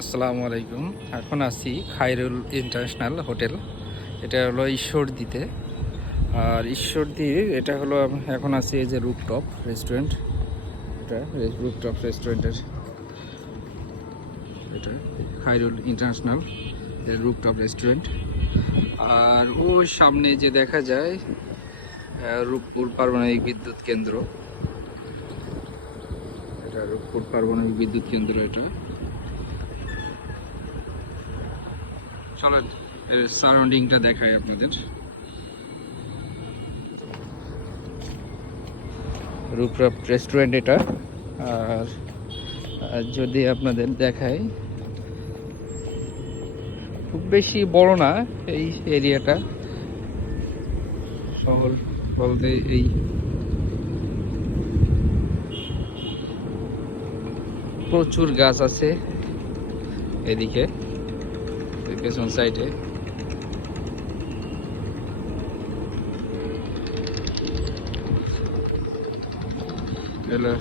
আসসালামু আলাইকুম। এখন আছি খায়রুল ইন্টারন্যাশনাল হোটেল। এটা হলো ঈশ্বরদীতে। আর ঈশ্বরদীর এটা হলো এখন আছি এই যে রুফটপ রেস্টুরেন্ট। এটা রুফটপ রেস্টুরেন্টের এটা খায়রুল ইন্টারন্যাশনাল রুফটপ রেস্টুরেন্ট। আর ওই সামনে যে দেখা যায় রূপপুর পারমাণবিক বিদ্যুৎ কেন্দ্র। এটা রূপপুর পারমাণবিক বিদ্যুৎ কেন্দ্র। এটা চলেন এর সারাউন্ডিংটা দেখাই আপনাদের। রুফটপ রেস্টুরেন্ট এটা। আর যদি আপনাদের দেখাই, খুব বেশি বড় না এই এরিয়াটা। শহর বলতে এই প্রচুর গাছ আছে এদিকে পেছন সাইডে। হলো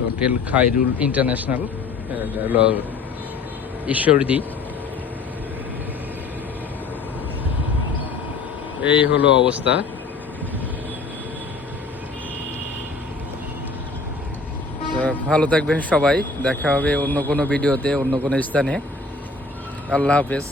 হোটেল খায়রুল ইন্টারন্যাশনাল, এটা হলো ঈশ্বরদী। এই হলো অবস্থা। ভালো থাকবেন সবাই, দেখা হবে অন্য কোনো ভিডিওতে অন্য কোনো স্থানে। আল্লাহ হাফেজ।